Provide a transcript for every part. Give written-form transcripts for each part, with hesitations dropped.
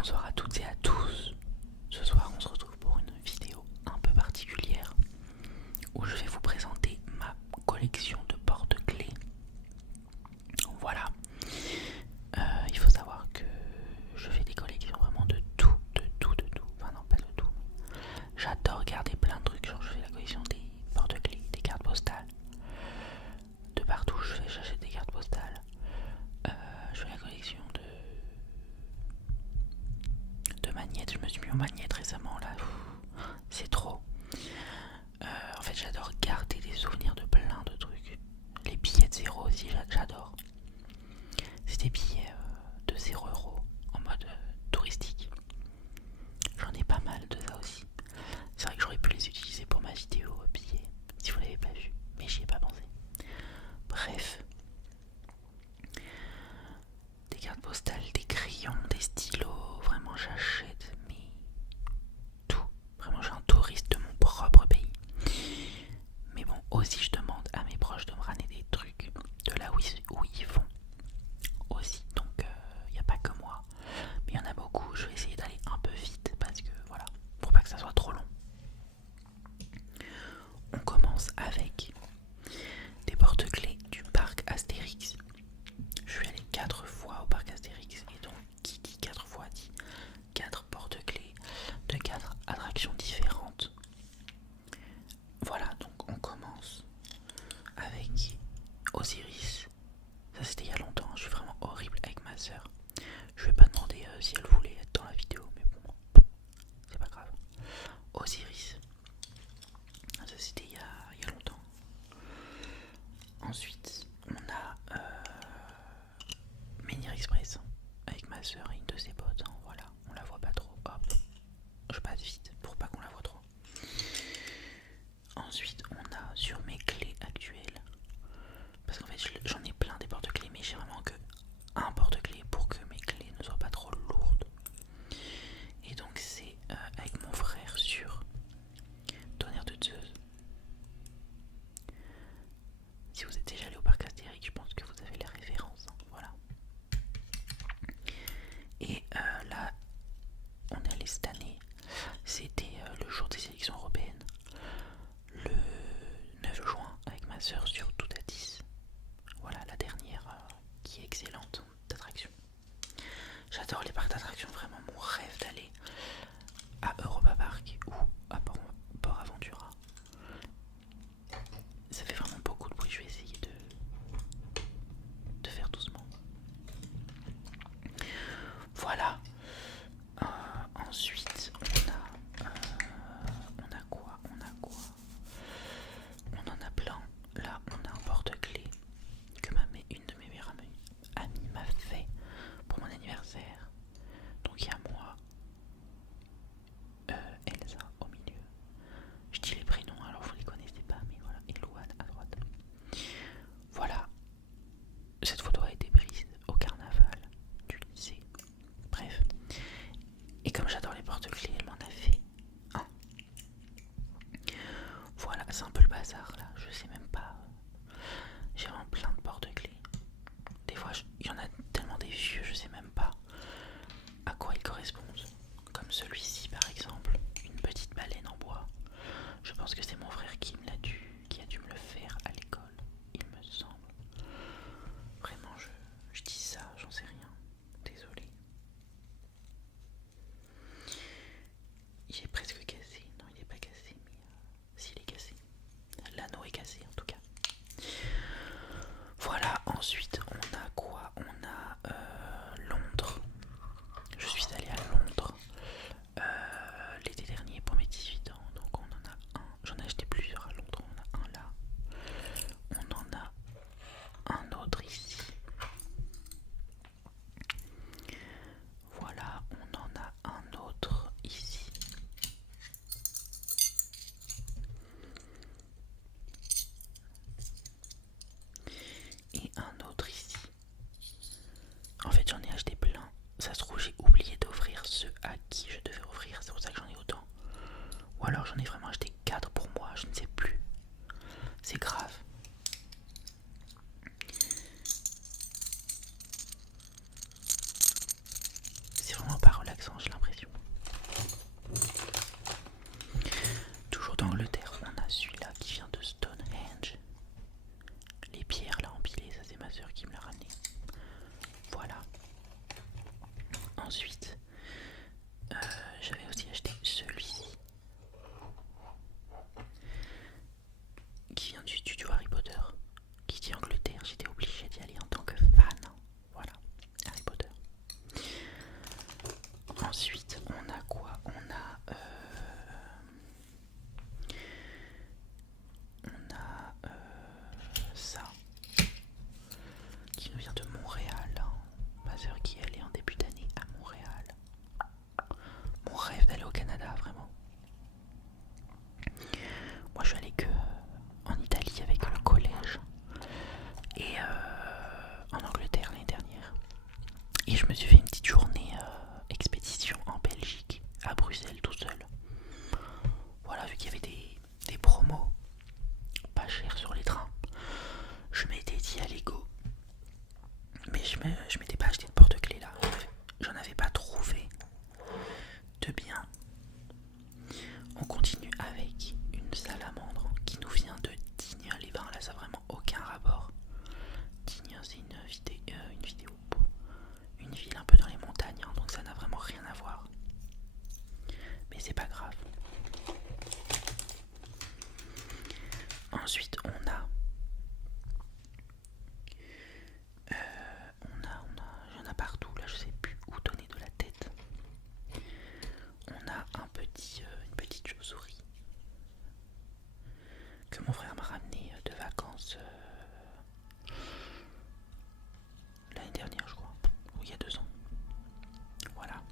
Bonsoir à toutes et à tous. Ce soir, on se retrouve pour une vidéo un peu particulière où je vais vous présenter ma collection de porte-clés. Voilà. Il faut savoir que je fais des collections vraiment de tout. Enfin non, pas de tout. J'adore garder plein de trucs. Genre, je fais la collection des porte-clés, des cartes postales. De partout, j'achète des cartes postales. Je fais la collection de magnettes. Je me suis mis aux magnettes récemment là. C'est trop. En fait, j'adore garder des souvenirs de plein de trucs. Les billets de 0 aussi, j'adore. C'est des billets de 0 € en mode touristique. J'en ai pas mal de ça aussi. C'est vrai que j'aurais pu les utiliser pour ma vidéo billets, si vous l'avez pas vu, mais j'y ai pas pensé. Bref. Des cartes postales, des crayons, des stylos, vraiment j'achète, mais tout. Vraiment, je suis un touriste de mon propre pays. Mais bon, aussi je demande à mes proches de me ramener des trucs de là où ils vont aussi. Donc il n'y a pas que moi, mais il y en a beaucoup. Je vais essayer d'aller un peu vite parce que voilà, pour pas que ça soit trop long. On commence avec des porte-clés du parc Astérix. Je suis allé 4 fois au parc Astérix et donc qui dit 4 fois dit 4 porte-clés de 4 attractions différentes. Voilà, donc on commence avec Osiris. Ça c'était il y a longtemps, je suis vraiment horrible avec ma soeur. Je vais pas demander si elle voulait être dans la vidéo, mais bon, c'est pas grave. Osiris. Ça c'était il y a longtemps. Ensuite, on a Menhir Express avec ma soeur et une de ses potes. Hein, voilà, on la voit pas trop. Hop, je passe vite pour pas qu'on la voit trop. Ensuite, on a sur mes clés actuelles, parce qu'en fait j'en ai plein des porte-clés, mais j'ai vraiment que un porte-clés pour que mes clés ne soient pas trop lourdes. Et donc c'est avec mon frère sur Tonnerre de Zeus. Si vous êtes déjà allé au parc Astérix, je pense que vous avez les références. Hein, voilà. Et là, on est allé cette année. C'était le jour des sélections européennes. Le 9 juin avec ma soeur sur Tout à 10. Voilà la dernière qui est excellente d'attraction. J'adore les parcs d'attractions, vraiment mon rêve d'aller à Europa Park ou à Port Aventura. Ça fait vraiment beaucoup de bruit, je vais essayer de faire doucement. Voilà. Ensuite, on a quoi On en a plein. Là, on a un porte-clés que une de mes meilleures amies m'a fait pour mon anniversaire. Donc il y a moi, Elsa au milieu. Je dis les prénoms, alors vous les connaissez pas, mais voilà. Et Louane à droite. Voilà. Cette photo a été prise au carnaval du lycée. Bref. Et comme j'adore les porte-clés, elle m'en a fait un. Voilà, c'est un peu le bazar là, je sais même pas. J'ai vraiment plein de porte-clés. Des fois, il y en a tellement des vieux, je sais même pas à quoi ils correspondent. Comme celui-ci par exemple, une petite baleine en bois. Je pense que c'est mon frère qui a dû me le faire à l'école, il me semble. Vraiment, je dis ça, j'en sais rien. Désolé. Il est presque cassé. Non, il est pas cassé, mais s'il est cassé. L'anneau est cassé en tout cas. Voilà, ensuite on a quoi? On a Londres. Je suis allée à Londres l'été dernier pour mes 18 ans. Donc on en a un. J'en ai acheté plusieurs à Londres. On a un là. On en a un autre ici. Voilà, on en a un autre ici. Et un autre ici. En fait, j'en ai acheté plein. Ça se trouve, j'ai oublié d'offrir ceux à qui je devais offrir. C'est pour ça que j'en ai autant. Ou alors j'en ai vraiment acheté 4 pour moi. Je ne sais plus. C'est grave. C'est vraiment pas relaxant. Ensuite, j'avais aussi acheté celui-ci qui vient du studio Harry Potter, qui dit Angleterre. J'étais obligée d'y aller en tant que fan. Voilà, Harry Potter. Ensuite, on a quoi? On a ça qui nous vient de Montréal. Ma soeur qui est allée en début d'année à Montréal. Mon rêve d'aller au Canada, vraiment. Moi je suis allée que en Italie avec le collège et en Angleterre l'année dernière. Et je me suis fait une petite journée expédition en Belgique, à Bruxelles tout seul. Voilà, vu qu'il y avait des promos pas chers sur les trains, je m'étais dit allez go. Mais je m'étais pas acheté de porte-clés là. J'en avais pas trouvé de bien. On continue avec une salamandre qui nous vient de Digne-les-Bains. Là, ça n'a vraiment aucun rapport. Digne, c'est une ville un peu dans les montagnes, hein, donc ça n'a vraiment rien à voir. Mais c'est pas grave. Ensuite, il y en a partout. Là, je sais plus où donner de la tête. On a une petite chauve-souris que mon frère m'a ramené de vacances l'année dernière, je crois, ou il y a 2 ans. Voilà.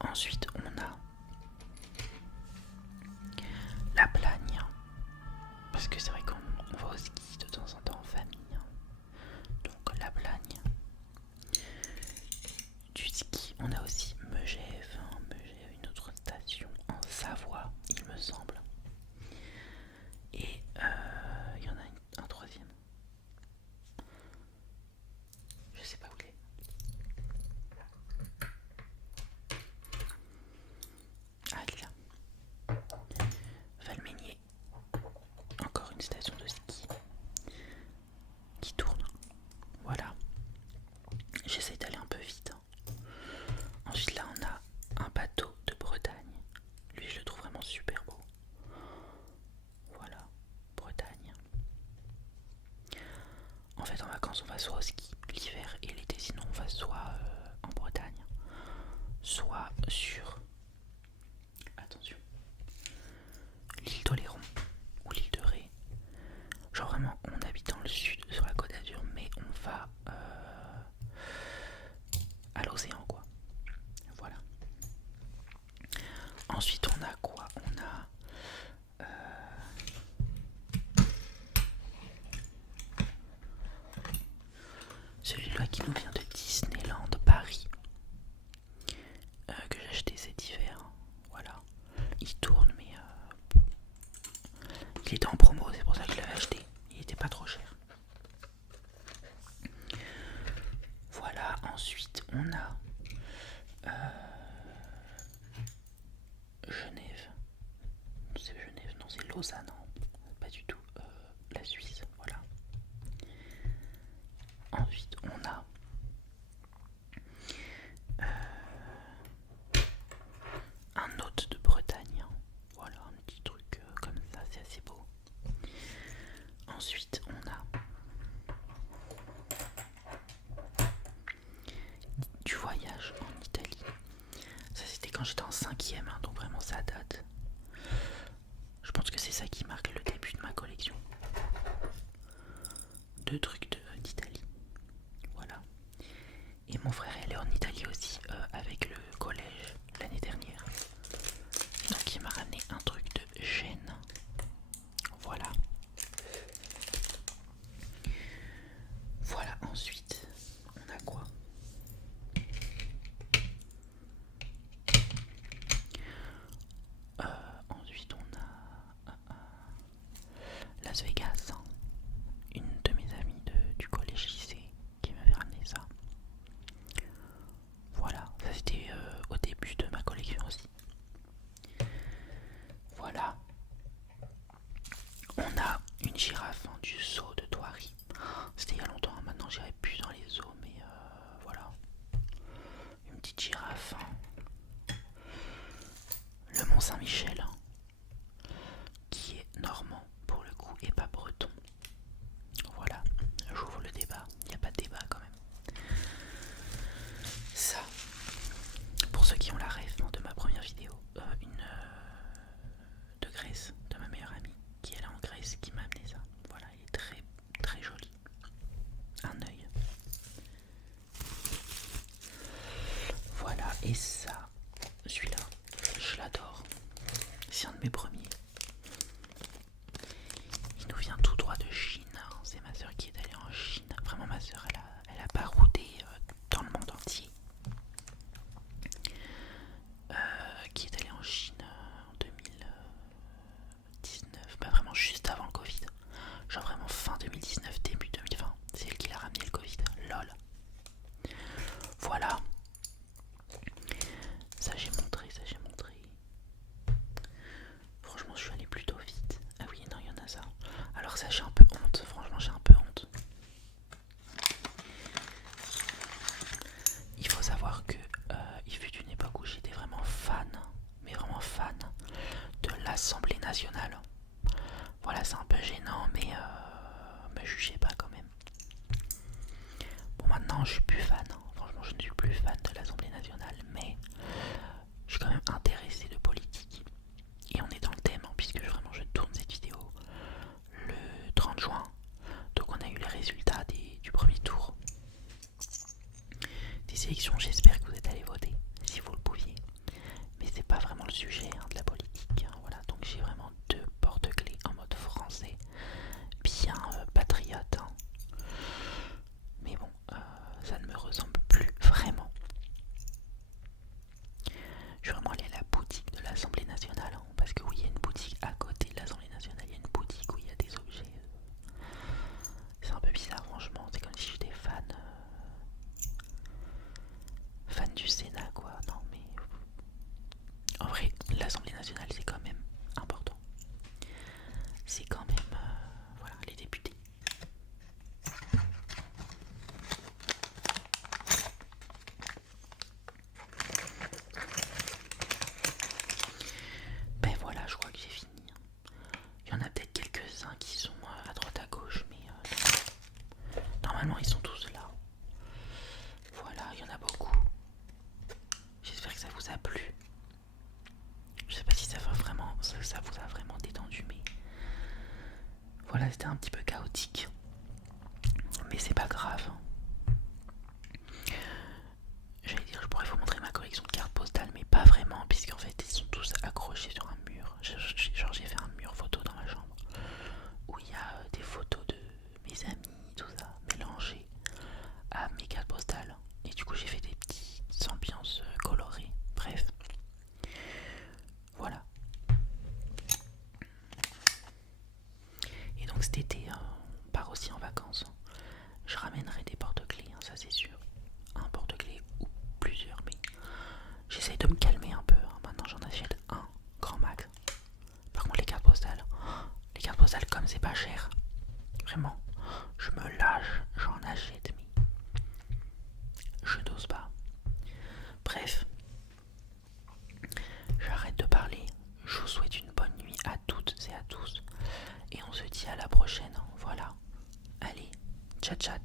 Ensuite, on a la plagne, parce que c'est vrai qu'on va au ski de temps en temps en famille. Donc la plagne. Du ski, on a aussi Megève, une autre station en Savoie, il me semble. Et il y en a un troisième. Je sais pas où il est. Ah, il est là. Valménier. Encore une station de ski qui tourne. Voilà. J'essaie d'aller un peu vite. Ensuite là on a un bateau de Bretagne. Lui je le trouve vraiment super beau. Voilà, Bretagne. En fait en vacances on va soit au ski l'hiver et l'été, sinon on va soit en Bretagne, soit sur, attention, l'île d'Oléron ou l'île de Ré. Genre vraiment on habite dans le sud sur la Côte d'Azur, mais on va à l'océan quoi. Voilà. Ensuite on a quoi? On a celui-là qui nous vient de Disneyland Paris, que j'ai acheté cet hiver. Voilà. Il tourne mais il était en promo, c'est pour ça que je l'avais acheté. Il était pas trop cher. Voilà, ensuite on a Genève. C'est Genève, non c'est Lausanne, non, pas du tout. La Suisse, voilà. Ensuite on a un hôte de Bretagne. Voilà, un petit truc comme ça, c'est assez beau. Ensuite on a du voyage en Italie. Ça c'était quand j'étais en 5ème, hein, donc vraiment ça date. Je pense que c'est ça qui marque le début de ma collection. 2 trucs d'Italie. Voilà. Et mon frère est allé en Italie aussi avec le collège l'année dernière. Donc il m'a ramené un truc de Gênes. Voilà. Voilà, ensuite, on a quoi? Ensuite on a Las Vegas. Une de mes amies Mont-Saint-Michel, hein, qui est normand pour le coup et pas breton. Voilà, j'ouvre le débat, il n'y a pas de débat quand même. Ça, pour ceux qui ont la rêve de ma première vidéo, de Grèce, de ma meilleure amie, qui est là en Grèce, qui m'a amené ça. Voilà, il est très très joli. Un œil. Voilà, et ça, celui-là, je l'adore. C'est un de mes premiers. Il nous vient tout droit de Chine. C'est ma soeur qui est allée en Chine. Vraiment, ma soeur, elle a baroudé dans le monde entier. Qui est allée en Chine en 2019. Pas vraiment juste avant le Covid. Genre vraiment fin 2019, début 2020. C'est elle qui l'a ramené le Covid. Lol. Voilà. Ça j'ai montré. Franchement, je suis allée plutôt vite. Ah oui, non, il y en a ça. Alors ça, j'ai un peu honte. Franchement, j'ai un peu honte. Il faut savoir que il fut une époque où j'étais vraiment fan, mais vraiment fan de l'Assemblée nationale. Voilà, c'est un peu gênant, mais me jugez pas quand même. Bon, maintenant, je suis plus fan. Hein. Franchement, je ne suis plus fan de l'Assemblée nationale, mais je suis quand même intéressé de politique. Et on est dans le thème, hein, puisque vraiment je tourne cette vidéo le 30 juin. Donc on a eu les résultats du premier tour des élections. J'espère que vous êtes allés voter, si vous le pouviez. Mais c'est pas vraiment le sujet hein, de la politique. Hein, voilà, donc j'ai vraiment deux porte-clés en mode français, bien patriote. Hein. Mais bon, ça ne me ressemble plus vraiment. Je suis vraiment allé à la boutique de l'Assemblée nationale, hein, parce que oui, il y a une boutique à côté de l'Assemblée nationale, il y a une boutique où il y a des objets. C'est un peu bizarre, franchement, c'est comme si j'étais fan du Sénat, quoi. Non, mais en vrai, l'Assemblée nationale, c'est quand même important. C'est quand même, voilà, les députés. Ben voilà, je crois que j'ai fini. Il y en a peut-être quelques-uns qui sont à droite à gauche, mais normalement ils sont tous là. Voilà, il y en a beaucoup. J'espère que ça vous a plu. Je sais pas si ça vous a vraiment détendu, mais voilà, c'était un petit peu chaotique. Mais c'est pas grave. J'allais dire, je pourrais vous montrer ma collection de cartes postales, mais pas vraiment, puisqu'en fait ils sont tous accrochés sur un mur. Genre j'ai fait un mur photo dans ma chambre où il y a des photos de mes amis, tout ça, mélangées à mes cartes postales. Et du coup j'ai fait des petites ambiances colorées. Bref. Voilà. Et donc cet été, on part aussi en vacances. Je ramènerai des porte-clés, hein, ça c'est sûr. Un porte-clés ou plusieurs, mais j'essaye de me calmer un peu. Hein. Maintenant j'en achète un grand max. Par contre les cartes postales comme c'est pas cher, vraiment, je me lâche, j'en achète, mais je n'ose pas. Bref, j'arrête de parler. Je vous souhaite une bonne nuit à toutes et à tous. Et on se dit à la prochaine. Voilà. Allez, ciao ciao.